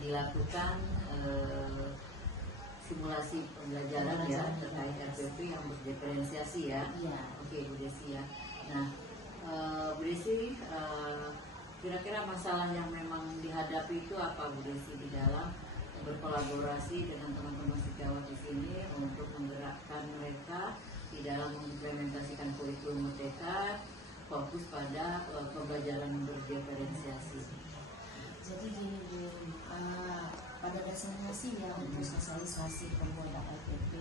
dilakukan simulasi pembelajaran ya terkait RPP yang berdiferensiasi ya. Oke Bu Desi ya. Nah Bu Desi, kira-kira masalah yang memang dihadapi itu apa Bu Desi di dalam berkolaborasi dengan teman-teman sejawat di sini untuk menggerakkan mereka di dalam mengimplementasikan kurikulum Merdeka fokus pada pembelajaran berdiferensiasi. Jadi gini Bu, pada dasarnya sih ya untuk sosialisasi pembuatan RPP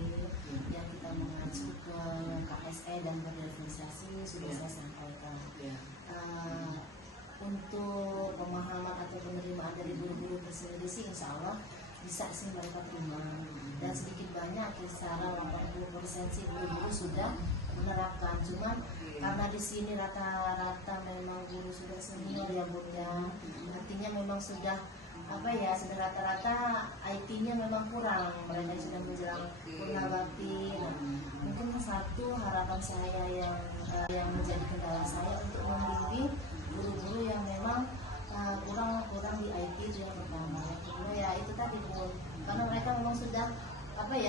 yang kita mengacu ke KSE dan berdiferensiasi sudah saya sampaikan. Untuk pemahaman atau penerimaan dari guru-guru tersebut sih insya Allah bisa sih mereka terima, dan sedikit banyak kisaran 80% sih guru-guru sudah menerapkan. Cuman karena di sini rata-rata memang guru sudah senior ya Bu ya, artinya memang sudah sudah rata-rata IT-nya memang kurang, mereka sudah menjelang purnabakti. Nah, mungkin satu harapan saya yang menjadi kendala saya untuk membimbing guru-guru yang memang kurang di IT itu yang pertama. Yang kedua ya itu tadi Bu, karena mereka memang sudah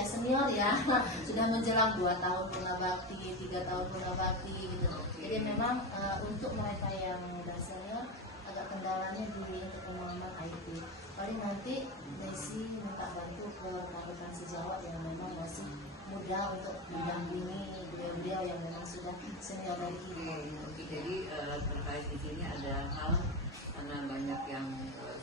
senior ya sudah menjelang 2 tahun purnabakti, 3 tahun purnabakti gitu. Jadi memang untuk mereka yang sudah senior agak kendalanya di untuk pemahaman IT. Paling nanti Desi minta bantu ke rekan-rekan sejawat yang memang masih muda untuk mendampingi beliau-beliau yang memang sudah senior lagi. Jadi terkait di sini ada hal karena banyak yang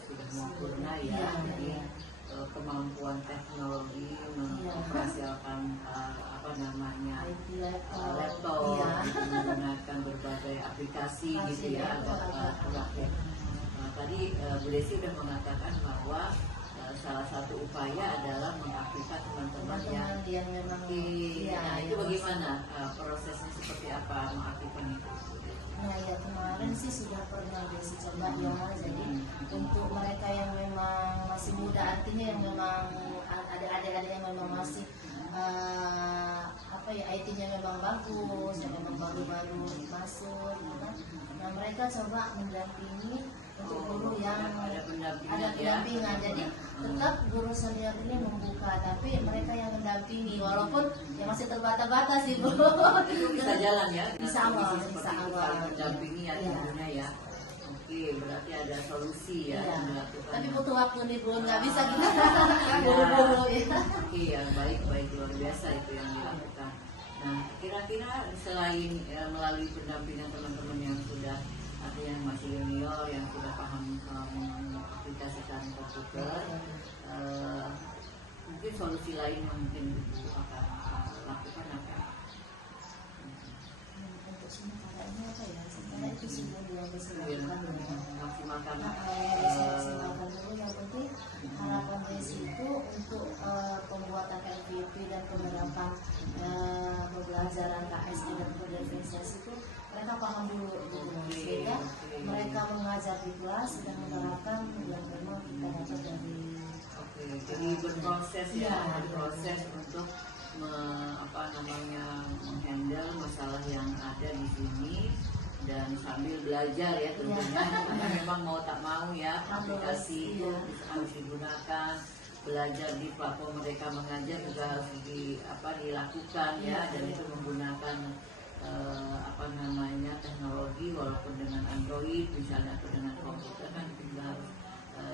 sudah sempurna ya, jadi kemampuan teknologi mengoperasikan laptop, menggunakan berbagai aplikasi gitu ya, agak kurang ya. Tadi Bu Desi sudah mengatakan bahwa salah satu upaya adalah mengaktifkan teman-teman yang memang nah itu bagaimana prosesnya, seperti apa mengaktifkan itu? Nah ya kemarin sih sudah pernah Desi coba ya, jadi untuk mereka yang memang masih muda, artinya yang memang ada adik-adik yang memang masih IT-nya memang bagus, yang memang baru-baru masuk gitu. Nah mereka coba mendampingi untuk guru yang ada pendampingan. Jadi tetap guru senior ini membuka, tapi mereka yang mendampingi, walaupun ya masih terbata-bata sih Bu. Itu bisa jalan ya? Bisa awal. Mendampingi ya guna ya. Oke, berarti ada solusi ya. Tapi butuh waktu nih Bu, nggak bisa kita buru-buru ya. Oke, yang baik luar biasa itu yang dilakukan. Nah, kira-kira selain melalui pendampingan teman-teman yang sudah artinya yang masih junior, yang sudah paham mengaplikasikan komputer, mungkin solusi lain yang mungkin Ibu akan lakukan apa? Untuk sementara ini apa ya? Sementara itu semua yang bisa dilakukan maksimalkan dulu. Yang penting harapan Desi itu untuk pembuatan RPP dan penerapan pembelajaran KSE dan berdiferensiasi itu mereka paham dulu gitu, sehingga mereka mengajar di kelas dan menerapkan yang memang kita dapat dari. Jadi berproses berproses untuk menghandle masalah yang ada di sini dan sambil belajar ya tentunya, karena memang mau tak mau ya aplikasi itu harus digunakan, belajar di platform mereka mengajar juga harus dilakukan ya, dan itu menggunakan teknologi, walaupun dengan Android misalnya atau dengan komputer kan juga harus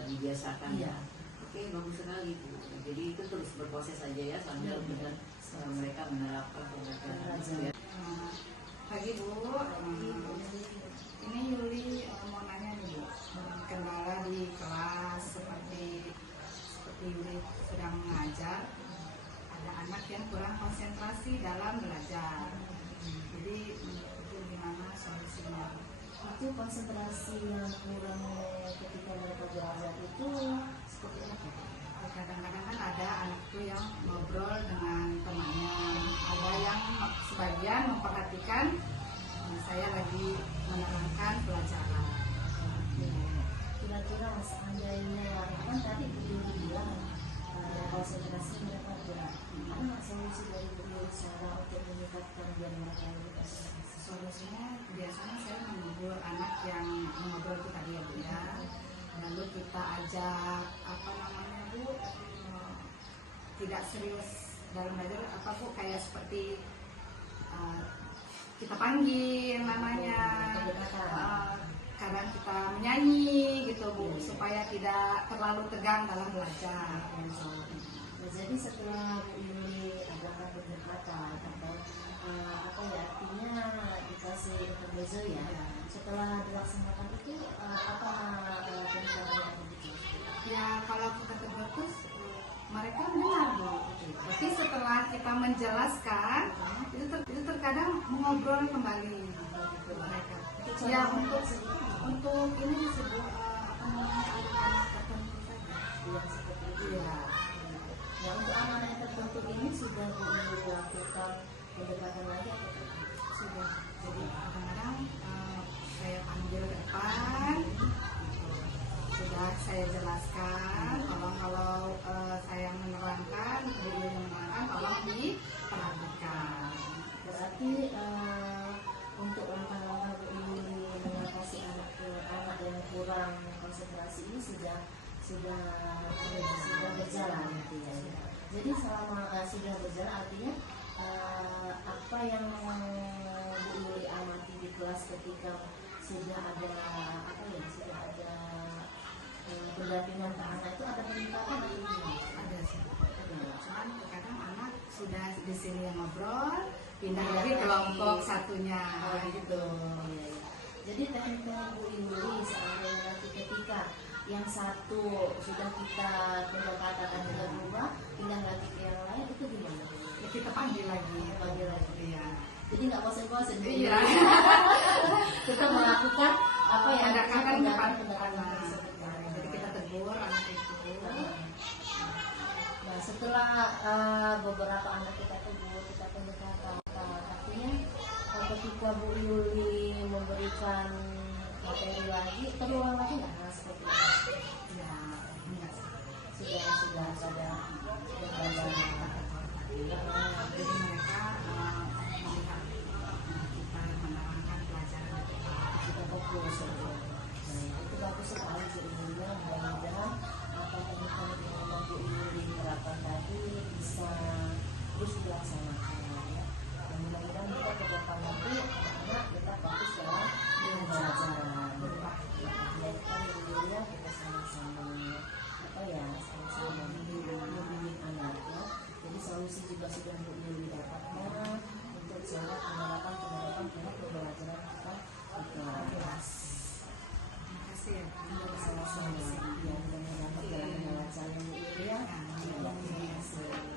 dibiasakan ya. Oke, bagus sekali Bu. Jadi itu terus berproses saja ya sambil dengan mereka menerapkan pembelajaran ya. Pagi Bu, ini Yuli mau nanya nih Bu, kendala di kelas seperti Yuli sedang mengajar, ada anak yang kurang konsentrasi dalam belajar. Jadi itu gimana solusinya? Itu konsentrasi yang kurang ketika mereka belajar itu seperti apa? Kadang-kadang kan ada anak itu yang ngobrol dengan temannya, ada yang sebagian memperhatikan saya lagi menerangkan pelajaran. Kira-kira seandainya kan tadi beliau bilang konsentrasi mereka kurang, apa solusi dari beliau cara untuk meningkatkan biar mereka lebih konsentrasi? Solusinya biasanya saya menghibur anak yang mengobrol itu tadi ya Bu ya, lalu kita ajak serius dalam belajar apa Bu, kayak seperti kita panggil namanya, kadang kita menyanyi gitu Bu, supaya tidak terlalu tegang dalam belajar. Jadi setelah Bu Yuli adakan pendekatan atau apa ya, artinya dikasih intermezzo ya, setelah dilaksanakan itu apa pendekatannya begitu? Ya kalau kita tegur terus mereka dengar Bu, tapi setelah kita menjelaskan itu terkadang mengobrol kembali mereka. Ya untuk ini disebut apa namanya, anak-anak tertentu saja yang seperti itu ya. Ya, untuk anak-anak yang tertentu ini sudah dilakukan pendekatan lagi atau tidak? Sudah. Jadi kadang-kadang saya panggil ke depan, sudah saya jelaskan, tolong kalau saya menerangkan, beliau menerangkan, tolong diperhatikan. Berarti untuk langkah-langkah Bu Yuli mengatasi anak yang kurang konsentrasi ini sudah berjalan gitu ya. Jadi selama sudah berjalan artinya apa yang Bu Yuli amati di kelas ketika sudah ada pendampingan ke anak itu ada peningkatan atau gimana? Ada sih. Cuman terkadang anak sudah di sini ngobrol, pindah lagi kelompok satunya. Gitu. Ya, ya. Jadi teknik-teknik Bu Yuli seandainya nanti ketika yang satu sudah kita pendekatan tidak berubah, pindah lagi ke yang lain, itu gimana? Ya, kita panggil lagi. Iya. Jadi nggak bosan-bosan. Iya. Kita melakukan apa yang pendekatan tersebut. Jadi kita tegur anak itu. Nah setelah beberapa anak kita tegur, kita pendekatan, artinya ketika Bu Yuli memberikan materi lagi, terulang lagi nggak hal seperti itu? Ya, enggak. Sudah ada. Jadi mereka melihat kita menerangkan pelajaran Kita fokus saja. Nah, itu bagus sekali Bu Yuli. Mudah-mudahan apa yang Bu Yuli terapkan tadi bisa terus dilaksanakan ya. Dan mudah-mudahan kita ke depan nanti anak kita fokus dalam pembelajaran. Ya, kita sama-sama membimbing anak ya. Jadi solusi juga sudah Bu Yuli dapatkan untuk cara penerapan pembelajaran kita di kelas. Terima kasih ya. Sama-sama ya, mudah-mudahan berjalan dengan lancar ya Bu Yuli ya. Terima kasih.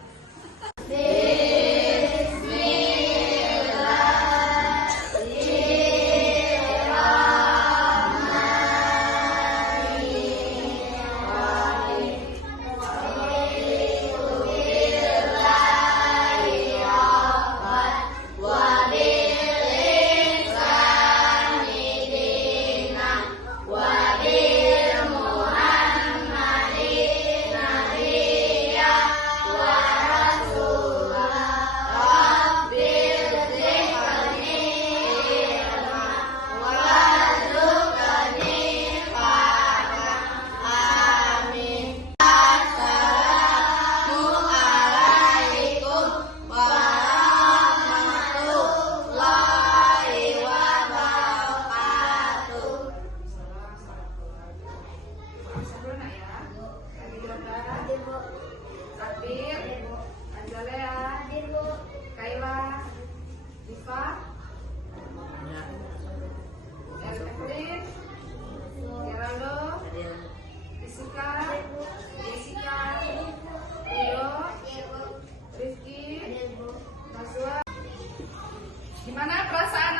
Gimana perasaan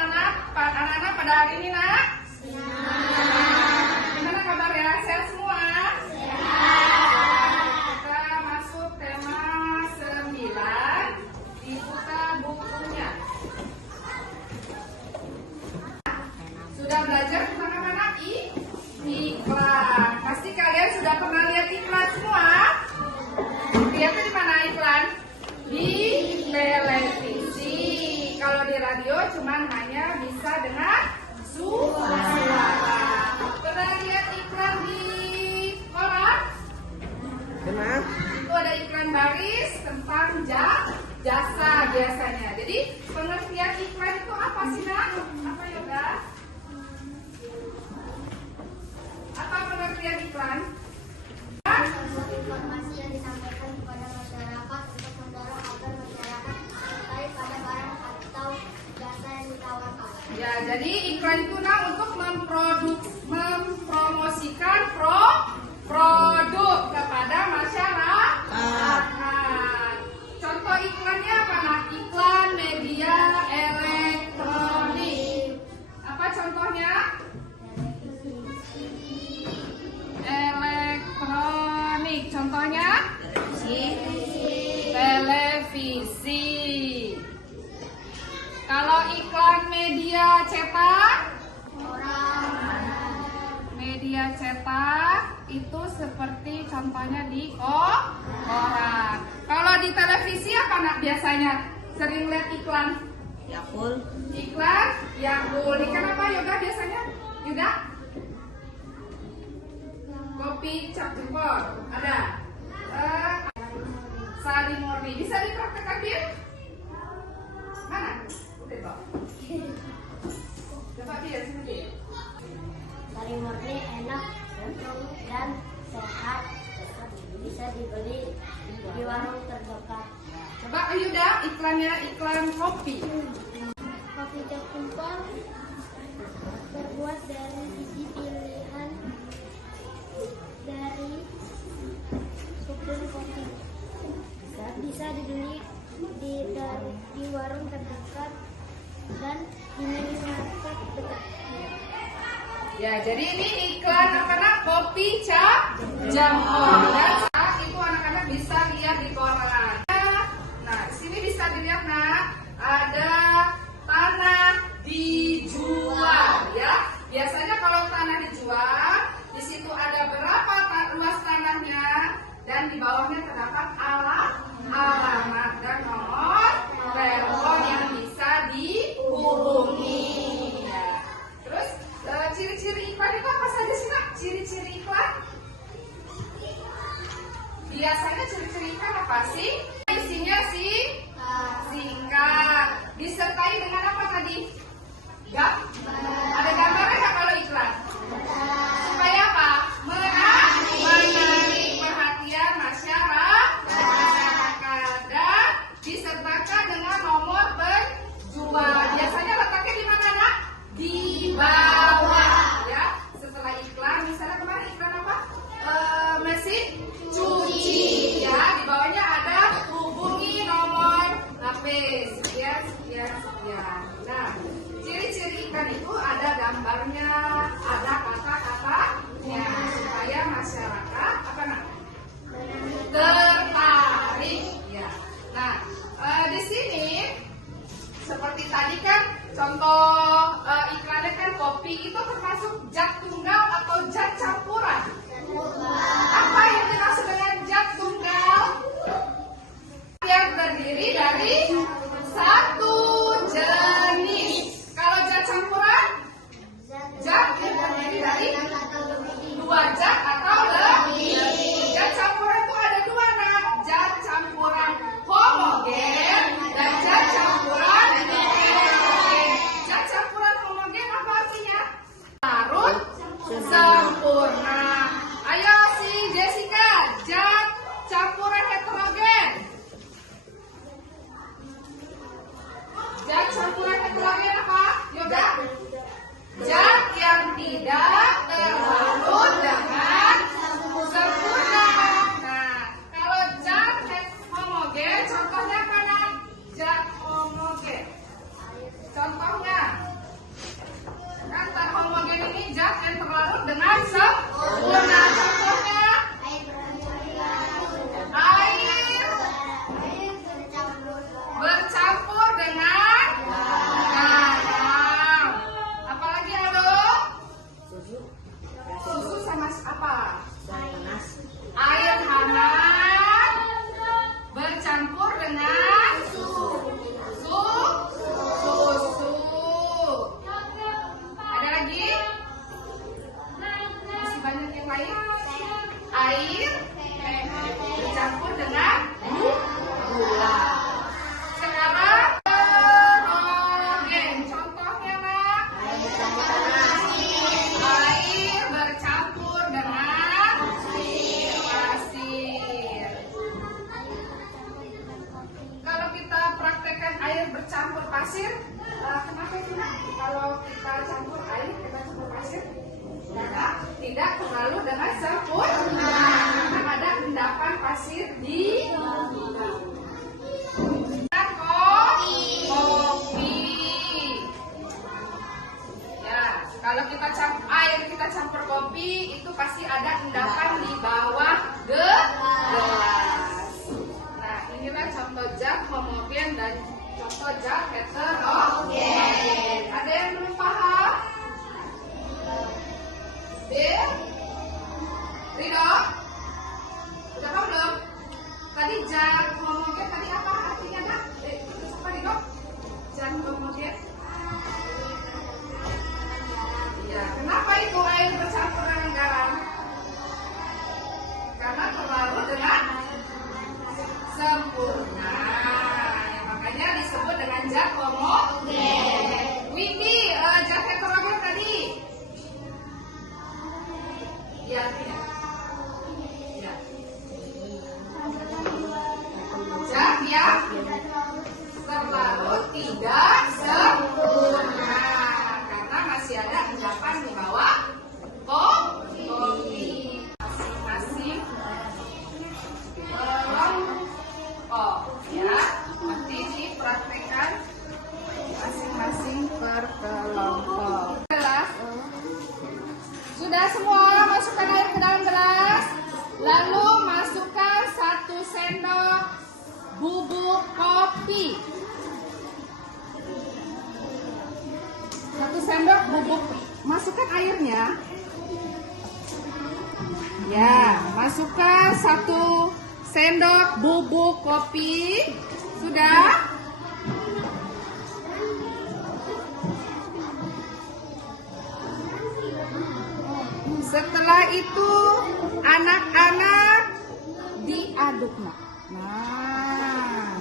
anak-anak pada hari ini, Nak? Gimana kabar ya? Sehat semua? Kita masuk tema 9, dibuka bukunya. Sudah belajar tentang apa, Nak? Iklan. Pasti kalian sudah pernah lihat iklan semua? Lihatnya di mana iklan? Di televisi. Kalau di radio cuman hanya bisa dengar suara. Pernah lihat iklan di koran? Benar. Itu ada iklan dengan baris tentang jasa biasanya. Jadi pengertian iklan itu apa sih, Nak? Apa Yoga? Apa pengertian iklan? Sebuah informasi yang disampaikan kepada masyarakat untuk mendorong agar masyarakat tertarik pada barang atau jasa yang ditawarkan. Ya, jadi iklan itu untuk mempromosikan produk kepada masyarakat. Contoh iklannya apa, Nah? Iklan media elektronik. Apa contohnya? Elektronik. Contohnya? Televisi. Kalau iklan media cetak? Media cetak itu seperti contohnya di koran. Kalau di televisi apa, Nak, biasanya sering lihat iklan? Yakul. Iklan Yakul. Ikan apa Yoga biasanya? Yuda? Kopi cap jempol. Ada. Sari Murni. Bisa dipraktekkan, Bin? Mana? Udah kok. Coba Bin, sini Bin. Sari Murni enak dan sehat, bisa dibeli di warung terdekat. Coba Yuda, iklannya iklan kopi. Kopi cap jempol terbuat dari biji pilihan dari kebun kopi. Bisa dibeli di warung terdekat dan di minimarket dekat. Ya, jadi ini iklan anak-anak kopi cap jempol. Dan itu anak-anak bisa lihat di koran. Nah, di sini bisa dilihat, Nak, ada tanah dijual, ya. Biasanya kalau tanah dijual, di situ ada berapa luas tanahnya, dan di bawahnya terdapat alamat dan nomor telepon yang bisa dihubungi. Ya. Terus ciri-ciri iklan itu apa saja sih, Nak? Ciri-ciri iklan? Biasanya ciri-ciri iklan apa sih? Isinya singkat. Disertai dengan apa tadi? Ada gambarnya nggak kalau iklan? Supaya apa? Menarik perhatian masyarakat. Dan disertakan dengan nomor penjual. Biasanya letaknya di mana, Nak? Di bawah, ya. Setelah iklan, misalnya kemarin iklan apa? Mesin cuci, ya. Di bawahnya ada hubungi nomor HP sekian. Nah, ciri-ciri iklan itu ada gambarnya, ada kata-katanya, supaya masyarakat apa, Nak? Tertarik, ya. Nah, di sini seperti tadi kan contoh iklannya kan kopi itu termasuk zat tunggal atau zat campuran. Apa yang dimaksud dengan zat tunggal? Yang terdiri dari satu jenis. Kalau zat campuran, zat yang terdiri dari dua zat atau lebih. Zat campuran itu ada dua, Nak. Zat campuran homogen dan zat campuran heterogen. Zat campuran homogen apa artinya? Larut sempurna. Ayo si Jessica, zat campuran heterogen. Zat campuran heterogen apa? Yoga? Zat yang tidak terlarut dengan sempurna. Nah, kalau zat homogen, contohnya apa, Nak? Zat homogen. Contohnya, kan zat homogen ini zat yang terlarut dengan sempurna. pasir, kenapa itu nak? Kalau kita campur air, kita campur pasir, karena tidak terlalu dengan sempurna. Karena ada endapan pasir di kopi. Ya, kalau kita campur kopi, itu pasti ada endapan di bawah gelas. Nah, inilah contoh zat homogen dan contoh zat heterogen. Ada yang belum paham? B? Ridho? Udah paham belum? Tadi zat homogen tadi apa artinya nak? Itu apa Ridho? Zat homogen? Ya, kenapa itu air bercampur dengan garam? Karena terlarut dengan sempurna. Ya, makanya disebut dengan zat homogen. Windy, zat heterogen tadi. Ya, ya. Ya. Zat yang terlarut tidak sempurna. Karena masih ada endapan di bawah kopi. Masing-masing kelompok, ya. Nanti dipraktekkan masing-masing per kelompok. Gelas. Sudah semua masukkan air ke dalam gelas. Lalu masukkan 1 sendok bubuk kopi. 1 sendok bubuk. Masukkan airnya. Ya, masukkan 1 sendok bubuk kopi. Sudah? Setelah itu anak-anak diaduk, nak. Nah.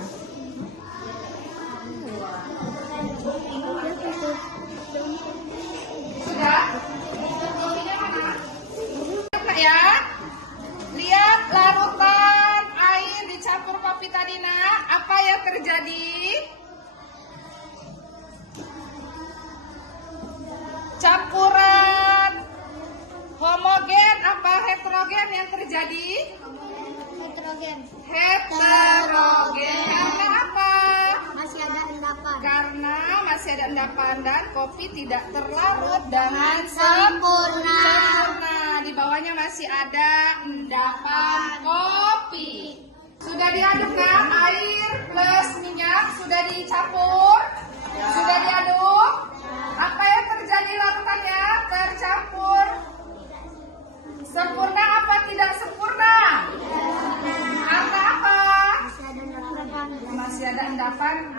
Sudah? Kopinya mana? Lihat ya. Lihat larutan air dicampur kopi tadi, nak. Apa yang terjadi? Campuran homogen apa heterogen yang terjadi? Heterogen. Heterogen. Karena apa? Masih ada endapan. Karena masih ada endapan dan kopi tidak terlarut dengan Sempurna. Di bawahnya masih ada endapan kopi. Sudah diaduk kan? Air plus minyak sudah dicampur? Sudah diaduk? Apa yang terjadi larutannya? Tercampur. Sempurna apa tidak sempurna? Karena apa? Masih ada endapan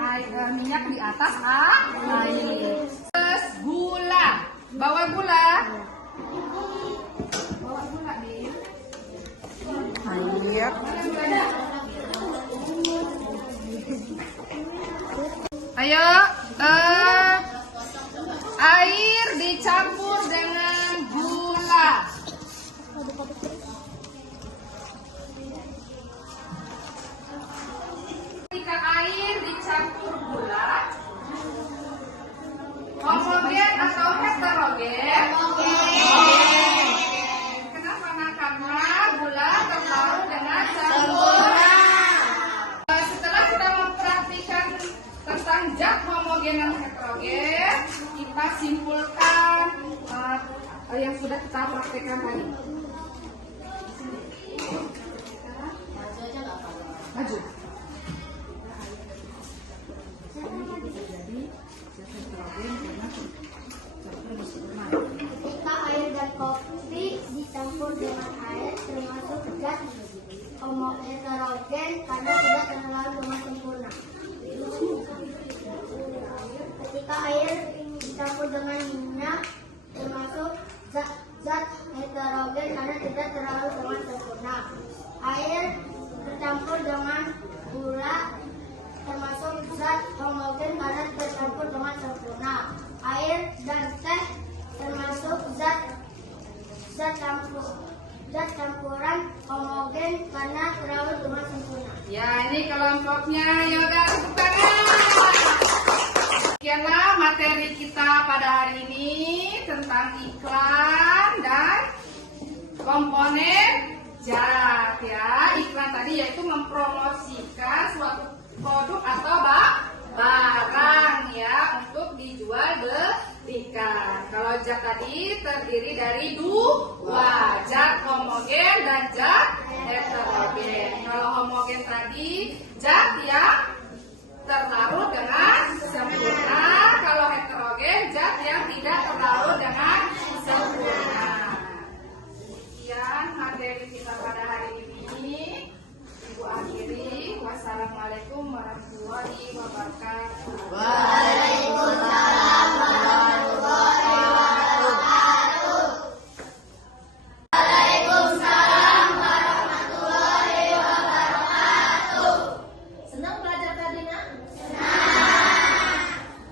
minyak di atas air. Terus gula. Bawa gula. Bawa gula nih. Air. Ayo, air dicampur dengan gula. Ketika air dicampur gula, homogen atau heterogen? Homogen. Kenapa? Nah, karena gula terlarut dengan sempurna. Setelah kita memperhatikan tentang zat homogen dan heterogen, kita simpulkan yang sudah kita praktekkan tadi. Maju. Ketika air dan kopi dicampur dengan air termasuk zat heterogen karena tidak terlalu dengan sempurna. Ketika air dicampur dengan minyak termasuk zat heterogen karena tidak terlalu dengan sempurna. Air bercampur dengan gula termasuk zat homogen karena bercampur dengan sempurna. Air dan teh termasuk zat campuran homogen karena terlalu dengan sempurna. Ya, ini kelompoknya. Yoga, tepuk tangan. Sekianlah materi kita pada hari ini tentang iklan dan komponen JAT ya. Iklan tadi yaitu mempromosikan suatu produk atau barang ya untuk dijual belikan. Kalau JAT tadi terdiri dari dua, JAT homogen dan JAT heterogen. Kalau homogen tadi JAT yang terlarut dengan sempurna, kalau heterogen zat yang tidak terlarut dengan sempurna. Sekian materi kita pada hari ini. Ibu akhiri. Wassalamualaikum warahmatullahi wabarakatuh. Waalaikumsalam warahmatullahi wabarakatuh. Waalaikumsalam warahmatullahi wabarakatuh. Senang belajar tadi, Nak?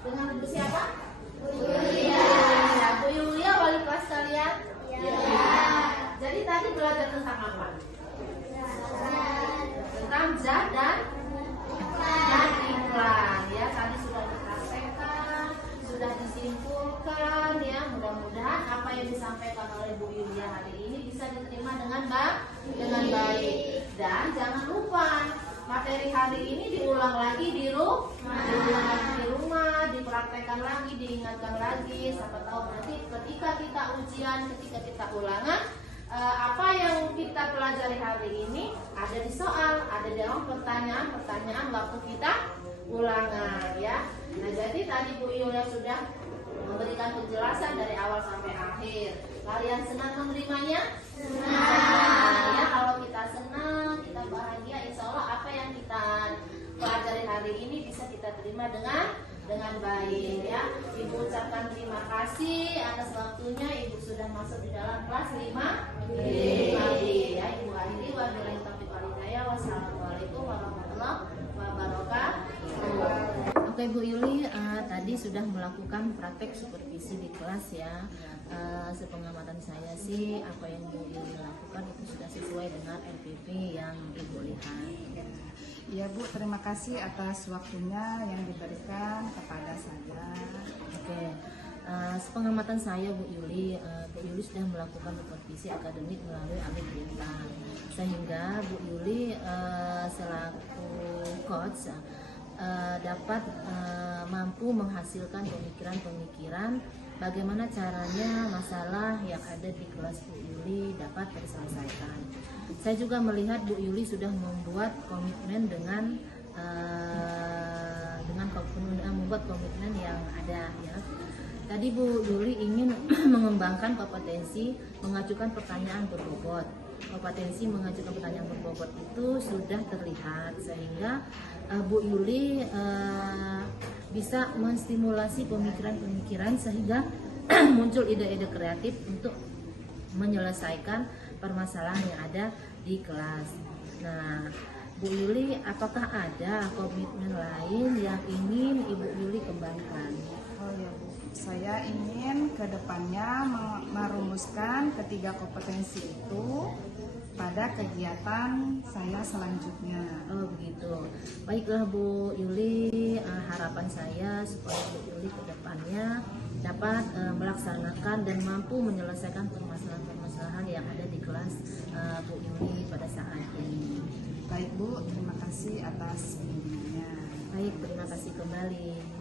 Dengan ibu siapa? Bu Yulia, wali kelas kalian? Iya. Jadi tadi belajar tentang apa? Tentang zat dan iklan ya. Tadi sudah dipraktekkan, sudah disimpulkan ya. Mudah-mudahan apa yang disampaikan oleh Bu Yulia hari ini bisa diterima dengan baik. Dan jangan lupa materi hari ini diulang lagi di rumah, dipraktekkan lagi, diingatkan lagi. Siapa tahu nanti ketika kita ujian, ketika kita ulangan, apa yang kita pelajari hari ini ada di soal, ada dalam pertanyaan waktu kita ulangan ya. Nah, jadi tadi Bu Yulia sudah memberikan penjelasan dari awal sampai akhir. Kalian senang menerimanya? Senang. Ya, kalau kita senang, kita bahagia, insya Allah apa yang kita pelajari hari ini bisa kita terima dengan baik ya. Ibu ucapkan terima kasih atas waktunya. Ibu sudah masuk di dalam kelas 5 ya. Ibu akhiri wabillahi taufiq wal hidayah. Wassalamualaikum warahmatullahi wabarakatuh. Oke Bu Yuli, tadi sudah melakukan praktek supervisi di kelas ya. Sepengamatan saya sih apa yang Bu Yuli lakukan itu sudah sesuai dengan LPP yang Ibu lihat. Ya Bu, terima kasih atas waktunya yang diberikan kepada saya. Oke, sepengamatan saya Bu Yuli sudah melakukan supervisi akademik melalui Amin Bintang, sehingga Bu Yuli selaku coach dapat mampu menghasilkan pemikiran-pemikiran bagaimana caranya masalah yang ada di kelas Bu Yuli dapat terselesaikan. Saya juga melihat Bu Yuli sudah membuat komitmen dengan membuat komitmen yang ada ya. Tadi Bu Yuli ingin mengembangkan kompetensi mengajukan pertanyaan berbobot. Kompetensi mengajukan pertanyaan berbobot itu sudah terlihat, sehingga Bu Yuli bisa menstimulasi pemikiran-pemikiran sehingga muncul ide-ide kreatif untuk menyelesaikan permasalahan yang ada di kelas. Nah, Bu Yuli, apakah ada komitmen lain yang ingin Ibu Yuli kembangkan? Oh ya Bu, saya ingin kedepannya merumuskan ketiga kompetensi itu pada kegiatan saya selanjutnya. Oh begitu. Baiklah Bu Yuli, harapan saya supaya Bu Yuli kedepannya dapat melaksanakan dan mampu menyelesaikan permasalahan-permasalahan yang ada di kelas Bu Yuli pada saat ini. Baik Bu, terima kasih atas bimbingannya. Baik, terima kasih kembali.